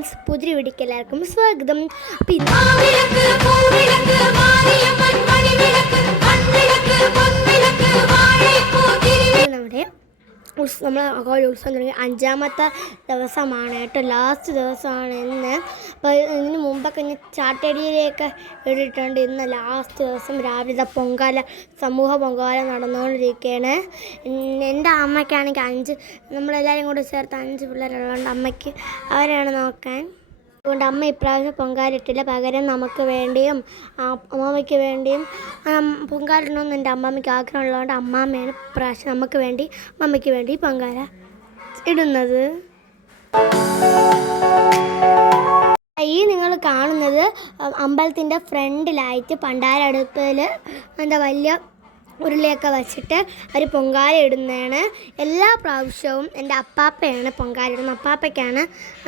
Friends, പുതിയ വീഡിയോക്ക് എല്ലാവർക്കും സ്വാഗതം. അപ്പം നമ്മുടെ നമ്മൾ ആഘോഷ ഉത്സവം തുടങ്ങി 5ാമത്തെ ദിവസമാണ് കേട്ടോ, ലാസ്റ്റ് ദിവസമാണ് ഇന്ന്. അപ്പോൾ ഇതിന് മുമ്പൊക്കെ ഇനി ചാട്ടടിയിലേക്ക് ഇട്ടിട്ടുണ്ട്. ഇന്ന് ലാസ്റ്റ് ദിവസം രാവിലെ പൊങ്കാല, സമൂഹ പൊങ്കാല നടന്നുകൊണ്ടിരിക്കുകയാണ്. എൻ്റെ അമ്മയ്ക്കാണെങ്കിൽ 5, നമ്മളെല്ലാവരും കൂടെ ചേർത്ത് 5 പിള്ളേരുള്ളതുകൊണ്ട് അമ്മയ്ക്ക് അവരെയാണ് നോക്കാൻ. അതുകൊണ്ട് അമ്മ ഇപ്രാവശ്യം പൊങ്കാലിട്ടില്ല. പകരം നമുക്ക് വേണ്ടിയും അമ്മാമ്മയ്ക്ക് വേണ്ടിയും പൊങ്കാലിടണമെന്ന് എൻ്റെ അമ്മാമ്മയ്ക്ക് ആഗ്രഹമുള്ളതുകൊണ്ട് അമ്മാമ്മയാണ് ഇപ്രാവശ്യം നമുക്ക് വേണ്ടി അമ്മയ്ക്ക് വേണ്ടി പൊങ്കാല ഇടുന്നത്. ഈ നിങ്ങൾ കാണുന്നത് അമ്പലത്തിൻ്റെ ഫ്രണ്ടിലായിട്ട് പണ്ടാരടുപ്പിൽ വലിയ ഉരുളിയൊക്കെ വച്ചിട്ട് ഒരു പൊങ്കാല ഇടുന്നതാണ്. എല്ലാ പ്രാവശ്യവും എൻ്റെ അപ്പാപ്പയാണ് പൊങ്കാല ഇടുന്നത്. അപ്പാപ്പയ്ക്കാണ്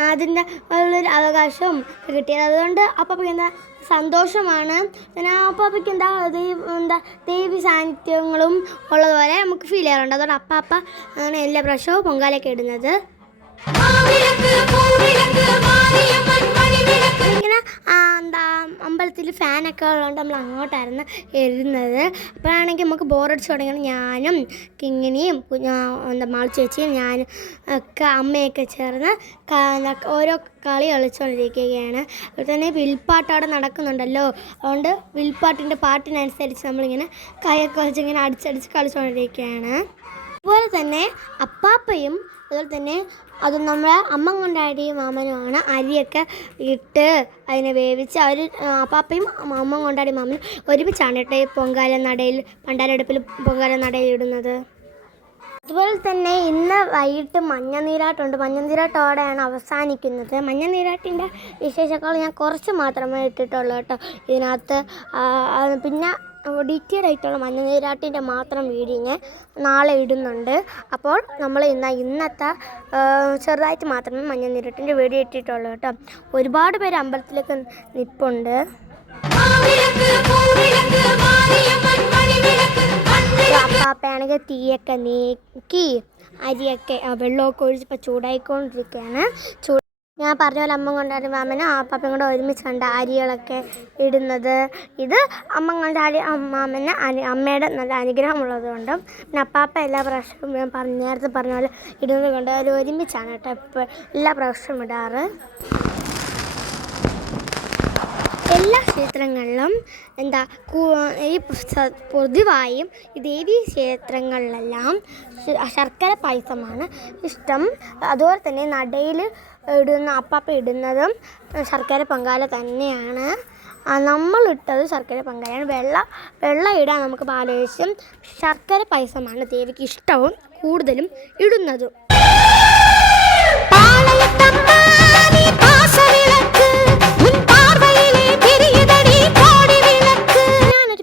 അതിൻ്റെ ഉള്ളൊരു അവകാശവും കിട്ടിയത്. അതുകൊണ്ട് അപ്പാപ്പയ്ക്ക് എന്താ സന്തോഷമാണ്. പിന്നെ അപ്പാപ്പയ്ക്ക് ദേവി സാന്നിധ്യങ്ങളും ഉള്ളതുപോലെ നമുക്ക് ഫീൽ ചെയ്യാറുണ്ട്. അതുകൊണ്ട് അപ്പാപ്പ അങ്ങനെ എല്ലാ പ്രാവശ്യവും പൊങ്കാലയൊക്കെ ഇടുന്നത്. ഇങ്ങനെ അമ്പലത്തിൽ ഫാനൊക്കെ ഉള്ളതുകൊണ്ട് നമ്മൾ അങ്ങോട്ടായിരുന്നു ഇരുന്നത്. അപ്പോഴാണെങ്കിൽ നമുക്ക് ബോറടിച്ച് തുടങ്ങിയത് ഞാനും കിങ്ങിനിയും മാൾ ചേച്ചിയും ഞാനും ഒക്കെ അമ്മയൊക്കെ ചേർന്ന് ഓരോ കളി കളിച്ചുകൊണ്ടിരിക്കുകയാണ്. അതുപോലെ തന്നെ വിൽപ്പാട്ട് അവിടെ നടക്കുന്നുണ്ടല്ലോ, അതുകൊണ്ട് വിൽപ്പാട്ടിൻ്റെ പാട്ടിനനുസരിച്ച് നമ്മളിങ്ങനെ കൈയൊക്കെ വെച്ചിങ്ങനെ അടിച്ചടിച്ച് കളിച്ചുകൊണ്ടിരിക്കുകയാണ്. അതുപോലെ തന്നെ അപ്പാപ്പയും അതുപോലെ തന്നെ അത് നമ്മളെ അമ്മ കൊണ്ടാടി മാമനുമാണ് അരിയൊക്കെ ഇട്ട് അതിനെ വേവിച്ച് അവർ അപ്പാപ്പയും അമ്മ കൊണ്ടാടി മാമനും ഒരുമിച്ചാണ് കേട്ടോ ഈ പൊങ്കാല നടയിൽ, പണ്ടാരടുപ്പിൽ പൊങ്കാല നടയിൽ ഇടുന്നത്. അതുപോലെ തന്നെ ഇന്ന് വൈകിട്ട് മഞ്ഞനീരാട്ടുണ്ട്. മഞ്ഞനീരാട്ടോടെയാണ് അവസാനിക്കുന്നത്. മഞ്ഞനീരാട്ടിൻ്റെ വിശേഷങ്ങൾ ഞാൻ കുറച്ച് മാത്രമേ ഇട്ടിട്ടുള്ളൂ കേട്ടോ ഇതിനകത്ത്. പിന്നെ ഡീറ്റെയിൽ ആയിട്ടുള്ള മഞ്ഞനീരാട്ടിൻ്റെ മാത്രം വീഡിയോ നാളെ ഇടുന്നുണ്ട്. അപ്പോൾ നമ്മൾ ഇന്നത്തെ ചെറുതായിട്ട് മാത്രമേ മഞ്ഞനീരാട്ടിൻ്റെ വീഡിയോ ഇട്ടിട്ടുള്ളൂ കേട്ടോ. ഒരുപാട് പേര് അമ്പലത്തിലേക്ക് നിൽപ്പുണ്ട്. അപ്പാപ്പയാണെങ്കിൽ തീയൊക്കെ നീക്കി അരിയൊക്കെ വെള്ളമൊക്കെ ഒഴിച്ചപ്പോൾ ചൂടായിക്കൊണ്ടിരിക്കുകയാണ്. ഞാൻ പറഞ്ഞ പോലെ അമ്മ കൊണ്ടാടി മാമനും അപ്പാപ്പയും കൂടെ ഒരുമിച്ച് കണ്ട അരികളൊക്കെ ഇടുന്നത്. ഇത് അമ്മ കൊണ്ടാടി മാമന് അമ്മയുടെ നല്ല അനുഗ്രഹമുള്ളതുകൊണ്ടും പിന്നെ അപ്പാപ്പ എല്ലാ പ്രാവശ്യവും ഞാൻ നേരത്തെ പറഞ്ഞ പോലെ ഇടുന്നത് കൊണ്ട് അവർ ഒരുമിച്ചാണ് കേട്ടോ ഇപ്പോൾ എല്ലാ പ്രാവശ്യവും ഇടാറ്. എല്ലാ ക്ഷേത്രങ്ങളിലും ഈ പൊതുവായും ഈ ദേവീ ക്ഷേത്രങ്ങളിലെല്ലാം ശർക്കര പായസമാണ് ഇഷ്ടം. അതുപോലെ തന്നെ നടയിൽ അപ്പാപ്പ ഇടുന്നതും ശർക്കര പൊങ്കാല തന്നെയാണ്. നമ്മളിട്ടത് ശർക്കര പൊങ്കാലയാണ്. വെള്ള ഇടാൻ നമുക്ക് പാലൊഴിച്ചും ശർക്കര പായസമാണ് ദേവിക്ക് ഇഷ്ടവും കൂടുതലും ഇടുന്നതും.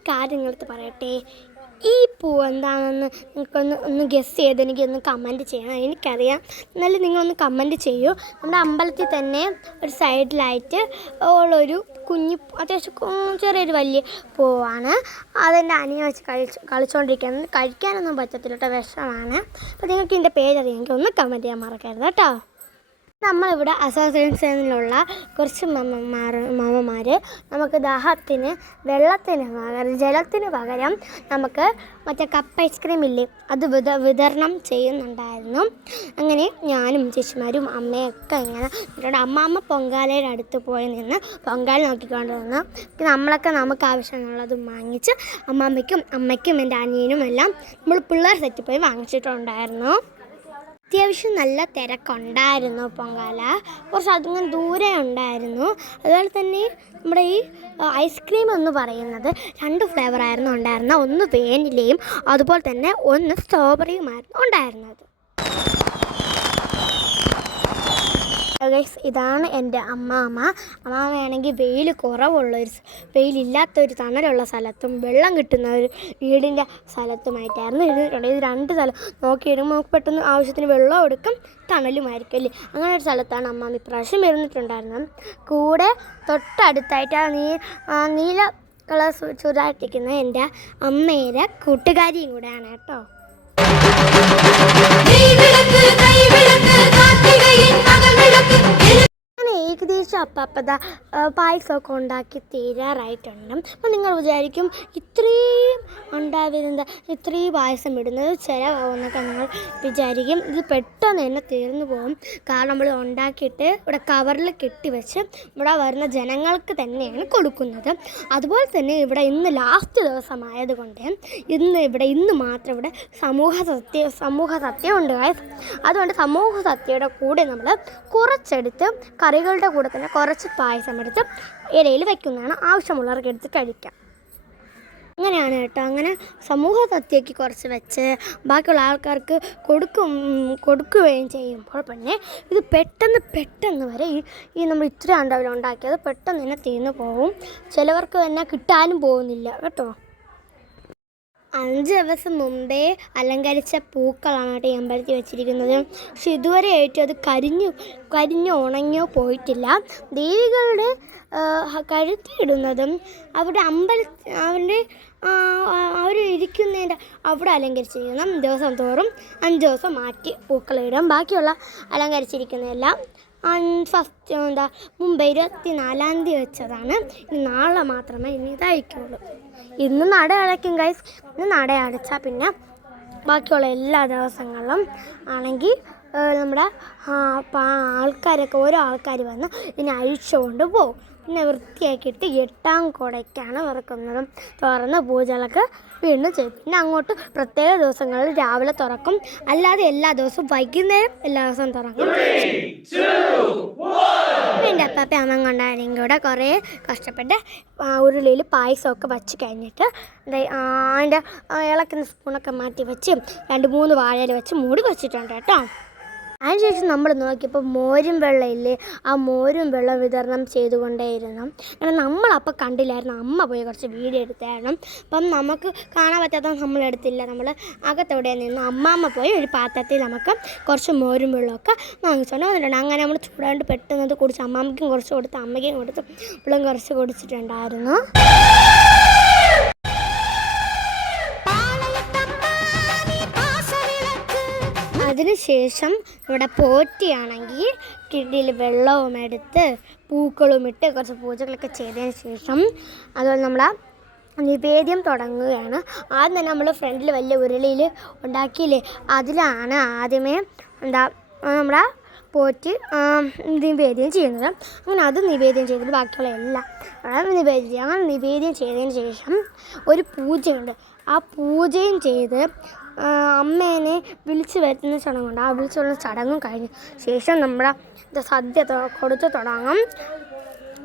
കാര്യങ്ങളെടുത്ത് പറയട്ടെ, ഈ പൂ എന്താണെന്ന് നിങ്ങൾക്കൊന്ന് ഗസ് ചെയ്ത് എനിക്കൊന്ന് കമൻറ്റ് ചെയ്യണം. എനിക്കറിയാം, എന്നാലും നിങ്ങളൊന്ന് കമൻറ്റ് ചെയ്യൂ. നമ്മുടെ അമ്പലത്തിൽ തന്നെ ഒരു സൈഡിലായിട്ട് ഉള്ളൊരു കുഞ്ഞു അത്യാവശ്യം ചെറിയൊരു വലിയ പൂവാണ്. അതെൻ്റെ അനിയൻ വെച്ച് കളിച്ചുകൊണ്ടിരിക്കുന്നത്. കഴിക്കാനൊന്നും പറ്റത്തില്ല കേട്ടോ, വിഷമാണ്. അപ്പോൾ നിങ്ങൾക്ക് ഇതിൻ്റെ പേരറിയാമെങ്കിൽ ഒന്ന് കമൻറ്റ് ചെയ്യാൻ മറക്കരുത് കേട്ടോ. നമ്മളിവിടെ അസോസിയേഷനിലുള്ള കുറച്ച് മാമന്മാർ നമുക്ക് ദാഹത്തിന് ജലത്തിന് പകരം നമുക്ക് മറ്റേ കപ്പ് ഐസ്ക്രീം ഇല്ലേ, അത് വിതരണം ചെയ്യുന്നുണ്ടായിരുന്നു. അങ്ങനെ ഞാനും ചേച്ചിമാരും അമ്മയൊക്കെ ഇങ്ങനെ അമ്മാമ്മ പൊങ്കാലയുടെ അടുത്ത് പോയി നിന്ന് പൊങ്കാല നോക്കിക്കൊണ്ട് നിന്ന് നമ്മളൊക്കെ നമുക്ക് ആവശ്യമുള്ളത് വാങ്ങിച്ച് അമ്മയ്ക്കും എൻ്റെ അനിയനും എല്ലാം നമ്മൾ പിള്ളേർ സെറ്റ് പോയി വാങ്ങിച്ചിട്ടുണ്ടായിരുന്നു. അത്യാവശ്യം നല്ല തിരക്കുണ്ടായിരുന്നു. പൊങ്കാല കുറച്ച് അധികം ദൂരെ ഉണ്ടായിരുന്നു. അതുപോലെ തന്നെ നമ്മുടെ ഈ ഐസ്ക്രീം എന്ന് പറയുന്നത് 2 ഫ്ലേവറായിരുന്നു ഉണ്ടായിരുന്നത്. ഒന്ന് വേനിലയും അതുപോലെ തന്നെ ഒന്ന് സ്ട്രോബെറിയുമായിരുന്നു ഉണ്ടായിരുന്നത്. ഇതാണ് എൻ്റെ അമ്മാമ്മയാണെങ്കിൽ വെയിലില്ലാത്തൊരു തണലുള്ള സ്ഥലത്തും വെള്ളം കിട്ടുന്ന ഒരു വീടിൻ്റെ സ്ഥലത്തുമായിട്ടായിരുന്നു ഇരുന്നിട്ടുള്ളത്. ഇത് 2 സ്ഥലം നോക്കിയിടുമ്പോൾ നമുക്ക് പെട്ടെന്ന് ആവശ്യത്തിന് വെള്ളം എടുക്കും, തണലുമായിരിക്കും അല്ലേ. അങ്ങനെ ഒരു സ്ഥലത്താണ് അമ്മാമ്മ ഇപ്രാവശ്യം ഇരുന്നിട്ടുണ്ടായിരുന്നത്. കൂടെ തൊട്ടടുത്തായിട്ട് നീല കളർ ചുരാട്ടിരിക്കുന്ന എൻ്റെ അമ്മയുടെ കൂട്ടുകാരിയും കൂടെയാണ് കേട്ടോ. അങ്ങനെ ഈ ഏകദേശം അപ്പപ്പത പായസമൊക്കെ ഉണ്ടാക്കി തീരാറായിട്ടുണ്ട്. അപ്പം നിങ്ങൾ വിചാരിക്കും ഇത്രയും ഉണ്ടാവുന്നത് ഇത്രയും പായസം ഇടുന്നത് ചിലവാകുമെന്നൊക്കെ നിങ്ങൾ വിചാരിക്കും. ഇത് പെട്ടെന്ന് തന്നെ തീർന്നു പോകും. കാരണം നമ്മൾ ഉണ്ടാക്കിയിട്ട് ഇവിടെ കവറിൽ കെട്ടിവെച്ച് ഇവിടെ വരുന്ന ജനങ്ങൾക്ക് തന്നെയാണ് കൊടുക്കുന്നത്. അതുപോലെ തന്നെ ഇവിടെ ഇന്ന് ലാസ്റ്റ് ദിവസമായതുകൊണ്ട് ഇന്ന് മാത്രം ഇവിടെ സമൂഹ സത്യം ഉണ്ട്. അതുകൊണ്ട് സമൂഹ സത്യയുടെ കൂടെ നമ്മൾ കുറച്ചെടുത്ത് കറികളുടെ കൂടെ തന്നെ കുറച്ച് പായസം എടുത്ത് ഇലയിൽ വയ്ക്കുന്നതാണ്. ആവശ്യമുള്ളവർക്ക് എടുത്ത് കഴിക്കാം. അങ്ങനെയാണ് കേട്ടോ. അങ്ങനെ സമൂഹ സത്യയ്ക്ക് കുറച്ച് വെച്ച് ബാക്കിയുള്ള ആൾക്കാർക്ക് കൊടുക്കുകയും ചെയ്യുമ്പോൾ പിന്നെ ഇത് പെട്ടെന്ന് വരെ ഈ നമ്മൾ ഇത്ര ഉണ്ടാവില്ല ഉണ്ടാക്കിയത് പെട്ടെന്ന് തന്നെ തീർന്നു പോകും. ചിലവർക്ക് തന്നെ കിട്ടാനും പോകുന്നില്ല കേട്ടോ. 5 ദിവസം മുമ്പേ അലങ്കരിച്ച പൂക്കളാണ് കേട്ടോ ഈ അമ്പലത്തിൽ വെച്ചിരിക്കുന്നത്. പക്ഷെ ഇതുവരെ ആയിട്ട് അത് കരിഞ്ഞോ ഉണങ്ങിയോ പോയിട്ടില്ല. ദേവികളുടെ കഴുത്തിയിടുന്നതും അവിടെ അവർ ഇരിക്കുന്നതിൻ്റെ അവിടെ അലങ്കരിച്ചിരിക്കുന്ന ദിവസം തോറും 5 ദിവസം മാറ്റി പൂക്കളിടും. ബാക്കിയുള്ള അലങ്കരിച്ചിരിക്കുന്നതെല്ലാം മുമ്പ് 24-ാം തീയതി വെച്ചതാണ്. ഇനി നാളെ മാത്രമേ ഇനി ഇതായിരിക്കുള്ളൂ. ഇന്ന് നട അടയ്ക്കും ഗൈസ്. ഇന്ന് നട അടച്ചാൽ പിന്നെ ബാക്കിയുള്ള എല്ലാ ദിവസങ്ങളിലും ആണെങ്കിൽ നമ്മുടെ ആൾക്കാരൊക്കെ ഓരോ ആൾക്കാർ വന്ന് ഇതിനെ അഴിച്ചുകൊണ്ട് പോകും. പിന്നെ വൃത്തിയാക്കിയിട്ട് 8-ാം കുടയ്ക്കാണ് ഇറക്കുന്നതും. തുറന്ന് പൂജകളൊക്കെ വീണ്ടും ചെയ്യും. പിന്നെ അങ്ങോട്ട് പ്രത്യേക ദിവസങ്ങളിൽ രാവിലെ തുറക്കും. അല്ലാതെ എല്ലാ ദിവസവും വൈകുന്നേരം എല്ലാ ദിവസവും തുറക്കും. എൻ്റെ അപ്പാപ്പ അമ്മ കൊണ്ടാണെങ്കിൽ കൂടെ കുറേ കഷ്ടപ്പെട്ട് ഉരുളിയിൽ പായസമൊക്കെ വച്ച് കഴിഞ്ഞിട്ട് അതിൻ്റെ ഇളക്കുന്ന സ്പൂണൊക്കെ മാറ്റി വെച്ച് 2-3 വാഴയിൽ വെച്ച് മൂടി വെച്ചിട്ടുണ്ട് കേട്ടോ. അതിനുശേഷം നമ്മൾ നോക്കിയപ്പോൾ മോരും വെള്ളം ഇല്ലേ, ആ മോരും വെള്ളം വിതരണം ചെയ്തുകൊണ്ടേയിരുന്നു. കാരണം നമ്മളപ്പോൾ കണ്ടില്ലായിരുന്നു. അമ്മ പോയി കുറച്ച് വീഡിയോ എടുത്തായിരുന്നു. അപ്പം നമുക്ക് കാണാൻ പറ്റാത്ത നമ്മളെടുത്തില്ല. നമ്മൾ അകത്തവിടെ നിന്ന് അമ്മാമ്മ പോയി ഒരു പാത്രത്തിൽ നമുക്ക് കുറച്ച് മോരും വെള്ളമൊക്കെ വാങ്ങിച്ചുകൊണ്ട് വന്നിട്ടുണ്ട്. അങ്ങനെ നമ്മൾ ചൂടാണ്ട് പെട്ടെന്ന് കുടിച്ച് അമ്മാമ്മയ്ക്കും കുറച്ച് കൊടുത്ത് അമ്മയ്ക്കും കൊടുത്ത് വെള്ളം കുറച്ച് കുടിച്ചിട്ടുണ്ടായിരുന്നു. അതിനുശേഷം ഇവിടെ പോറ്റിയാണെങ്കിൽ കിടിയിൽ വെള്ളവും എടുത്ത് പൂക്കളും ഇട്ട് കുറച്ച് പൂജകളൊക്കെ ചെയ്തതിന് ശേഷം അതുപോലെ നമ്മൾ നിവേദ്യം തുടങ്ങുകയാണ്. ആദ്യം തന്നെ നമ്മൾ ഫ്രണ്ടിൽ വലിയ ഉരുളിയിൽ ഉണ്ടാക്കിയില്ലേ, അതിലാണ് ആദ്യമേ നമ്മുടെ പോറ്റി നിവേദ്യം ചെയ്യുന്നത്. അങ്ങനെ അത് നിവേദ്യം ചെയ്തിട്ട് ബാക്കിയുള്ള എല്ലാം നിവേദ്യം ചെയ്തതിന് ശേഷം ഒരു പൂജയുണ്ട്. ആ പൂജയും ചെയ്ത് അമ്മേനെ വിളിച്ച് വരുത്തുന്ന ചടങ്ങുണ്ട്. ആ വിളിച്ച് വരുന്ന ചടങ്ങും കഴിഞ്ഞ ശേഷം നമ്മുടെ സദ്യ കൊടുത്ത് തുടങ്ങും.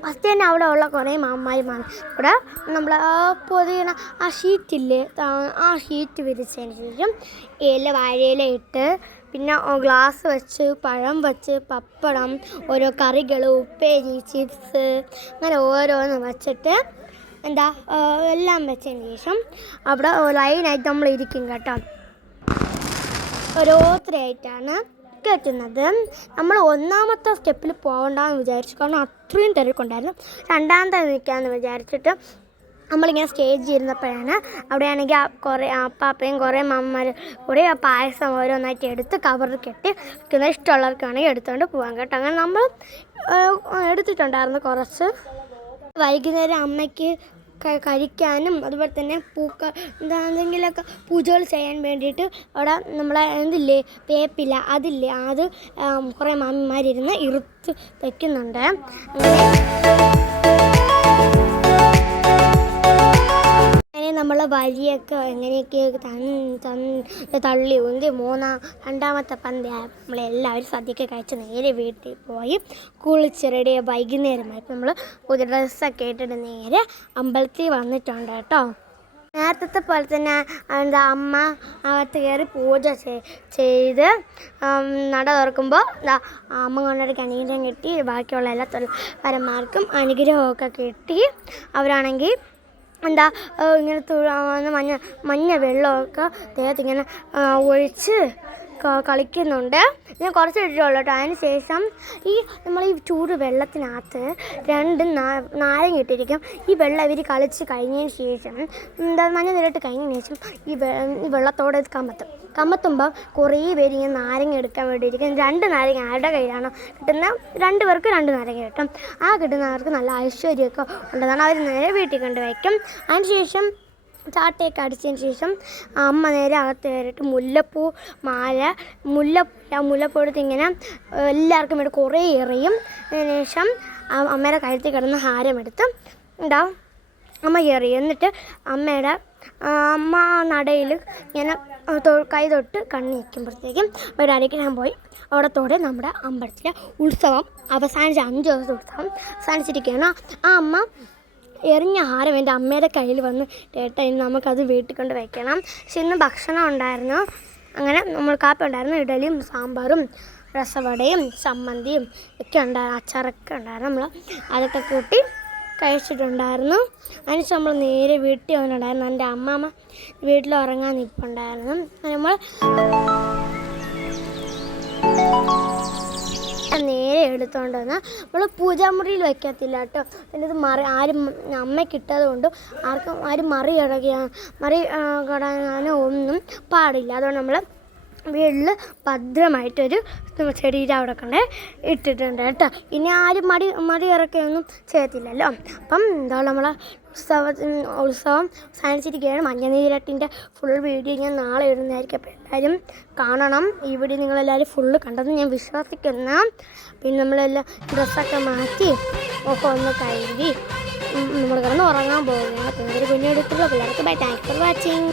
ഫസ്റ്റ് തന്നെ അവിടെ ഉള്ള കുറേ മാമാരിമാർ ഇവിടെ നമ്മൾ പൊതിയണ ആ ഷീറ്റില്ലേ, ആ ഷീറ്റ് വിരിച്ചതിന് ശേഷം വാഴയില ഇട്ട് പിന്നെ ഗ്ലാസ് വെച്ച് പഴം വെച്ച് പപ്പടം ഓരോ കറികൾ ഉപ്പേരി ചിപ്സ് അങ്ങനെ ഓരോന്ന് വച്ചിട്ട് എല്ലാം വെച്ചതിന് ശേഷം അവിടെ ലൈനായിട്ട് നമ്മൾ ഇരിക്കും കേട്ടോ. ഓരോരുത്തരായിട്ടാണ് കയറ്റുന്നത്. നമ്മൾ 1-ാമത്തെ സ്റ്റെപ്പിൽ പോകണ്ടെന്ന് വിചാരിച്ചു. കാരണം അത്രയും തിരക്കുണ്ടായിരുന്നു. 2-ാമത്തെ നിൽക്കാമെന്ന് വിചാരിച്ചിട്ട് നമ്മളിങ്ങനെ സ്റ്റേജിൽ ഇരുന്നപ്പോഴാണ് അവിടെയാണെങ്കിൽ കുറേ അപ്പാപ്പയും കുറേ മാമ്മമാർ കൂടി ആ പായസം ഓരോന്നായിട്ട് എടുത്ത് കവറിൽ കെട്ടി വയ്ക്കുന്നത്. ഇഷ്ടമുള്ളവർക്കാണെങ്കിൽ എടുത്തുകൊണ്ട് പോകാൻ കേട്ടോ. അങ്ങനെ നമ്മൾ എടുത്തിട്ടുണ്ടായിരുന്നു കുറച്ച്. വൈകുന്നേരം അമ്മയ്ക്ക് കഴിക്കാനും അതുപോലെ തന്നെ എന്തെങ്കിലുമൊക്കെ പൂജകൾ ചെയ്യാൻ വേണ്ടിയിട്ട് അവിടെ നമ്മളെ വേപ്പില അതില്ലേ, അത് കുറേ മാമിമാരിരുന്ന് ഇറുത്ത് വയ്ക്കുന്നുണ്ട്. നമ്മൾ വഴിയൊക്കെ എങ്ങനെയൊക്കെ തള്ളി ഉന്തി 2-ാമത്തെ പന്തിയായ നമ്മളെല്ലാവരും സദ്യയൊക്കെ കഴിച്ച് നേരെ വീട്ടിൽ പോയി കുളിച്ച് റെഡിയായി വൈകുന്നേരമായി. ഇപ്പം നമ്മൾ പുതിയ ഡ്രസ്സൊക്കെ ഇട്ടിട്ട് നേരെ അമ്പലത്തിൽ വന്നിട്ടുണ്ട് കേട്ടോ. നേരത്തെ പോലെ തന്നെ അമ്മ അകത്ത് കയറി പൂജ ചെയ്ത് നട തുറക്കുമ്പോൾ അമ്മ കൊണ്ടൊരു അനുഗ്രഹം കിട്ടി. ബാക്കിയുള്ള എല്ലാ പരന്മാർക്കും അനുഗ്രഹമൊക്കെ കിട്ടി. അവരാണെങ്കിൽ ഇങ്ങനെ മഞ്ഞ വെള്ളമൊക്കെ ദേഹത്ത് ഇങ്ങനെ ഒഴിച്ച് കളിക്കുന്നുണ്ട്. ഞാൻ കുറച്ച് ഇട്ടിട്ടുള്ളൂ കേട്ടോ. അതിന് ശേഷം നമ്മൾ ഈ ചൂട് വെള്ളത്തിനകത്ത് 2 നാരങ്ങ ഇട്ടിരിക്കും. ഈ വെള്ളം ഇവർ കളിച്ച് കഴിഞ്ഞതിന് ശേഷം മഞ്ഞ നിരട്ട് കഴിഞ്ഞതിന് ശേഷം ഈ വെള്ളത്തോടെ എടുക്കാൻ പറ്റും. കമ്മത്തുമ്പം കുറേ പേര് ഇങ്ങനെ നാരങ്ങ എടുക്കാൻ വേണ്ടിയിരിക്കും. 2 നാരങ്ങ ആരുടെ കയ്യിലാണോ കിട്ടുന്ന 2 പേർക്ക് 2 നാരങ്ങ കിട്ടും. ആ കിട്ടുന്നവർക്ക് നല്ല ഐശ്വര്യമൊക്കെ ഉള്ളതാണ്. അവർ നേരെ വീട്ടിൽ കൊണ്ട് വയ്ക്കും. അതിനുശേഷം ചാട്ടയൊക്കെ അടിച്ചതിന് ശേഷം അമ്മ നേരെ അകത്ത് കയറിയിട്ട് മുല്ലപ്പൂ മാല മുല്ലപ്പൂ എടുത്ത് ഇങ്ങനെ എല്ലാവർക്കും വേണ്ടി കുറേ എറിയും. അതിന് ശേഷം അമ്മയുടെ കഴുത്തിൽ കിടന്ന ഹാരമെടുത്ത് ഉണ്ടാവും അമ്മ എറിയും. എന്നിട്ട് അമ്മ നടയിൽ ഇങ്ങനെ കൈ തൊട്ട് കണ്ണി വയ്ക്കുമ്പോഴത്തേക്കും ഒരു അരയ്ക്കാൻ പോയി അവിടത്തോടെ നമ്മുടെ അമ്പലത്തിലെ ഉത്സവം അവസാനിച്ച് 5 ദിവസത്തെ ഉത്സവം അവസാനിച്ചിരിക്കുകയാണ്. ആ അമ്മ എറിഞ്ഞ ഹാരം എൻ്റെ അമ്മയുടെ കയ്യിൽ വന്ന് ചേട്ടാ ഇന്ന് നമുക്കത് വീട്ടിൽ കൊണ്ട് വയ്ക്കണം. പക്ഷെ ഇന്ന് ഭക്ഷണം ഉണ്ടായിരുന്നു. അങ്ങനെ നമ്മൾ കാപ്പി ഉണ്ടായിരുന്നു. ഇഡലിയും സാമ്പാറും രസവടയും ചമ്മന്തിയും ഒക്കെ ഉണ്ടായിരുന്നു. അച്ചാറൊക്കെ ഉണ്ടായിരുന്നു. നമ്മൾ അതൊക്കെ കൂട്ടി കഴിച്ചിട്ടുണ്ടായിരുന്നു. അതിനുശേഷം നമ്മൾ നേരെ വീട്ടിൽ വന്നിട്ടുണ്ടായിരുന്നു. എൻ്റെ അമ്മാമ്മ വീട്ടിൽ ഉറങ്ങാൻ നിൽപ്പുണ്ടായിരുന്നു. നമ്മൾ നേരെ എടുത്തുകൊണ്ട് വന്ന് നമ്മൾ പൂജാമുറിയിൽ വയ്ക്കത്തില്ല കേട്ടോ. പിന്നെ ഇത് ആരും അമ്മയ്ക്ക് ഇട്ടത് കൊണ്ട് ആരും മറി കടങ്ങാനോ ഒന്നും പാടില്ല. അതുകൊണ്ട് നമ്മൾ വീട്ടിൽ ഭദ്രമായിട്ടൊരു ചെടിയുടെ അവിടെ കൊണ്ട് ഇട്ടിട്ടുണ്ട് കേട്ടോ. ഇനി ആരും മടി ഇറക്കുകയൊന്നും ചെയ്യത്തില്ലല്ലോ. അപ്പം എന്താ നമ്മളെ ഉത്സവം അവസാനിച്ചിരിക്കുകയാണ്. മഞ്ഞനീരട്ടിൻ്റെ ഫുൾ വീഡിയോ ഞാൻ നാളെ ഇടുന്നതായിരിക്കും. അപ്പോൾ എല്ലാവരും കാണണം. ഈ വീഡിയോ നിങ്ങളെല്ലാവരും ഫുള്ള് കണ്ടെന്ന് ഞാൻ വിശ്വസിക്കുന്നു. പിന്നെ നമ്മളെല്ലാം ഡ്രസ്സൊക്കെ മാറ്റി ഒക്കെ ഒന്ന് കഴുകി നമ്മൾ കിടന്ന് ഉറങ്ങാൻ പോവുകയാണ്. അപ്പോൾ ഒരു കുഞ്ഞെടുത്തുള്ള പിള്ളേർക്ക് ബൈ. Thank for watching.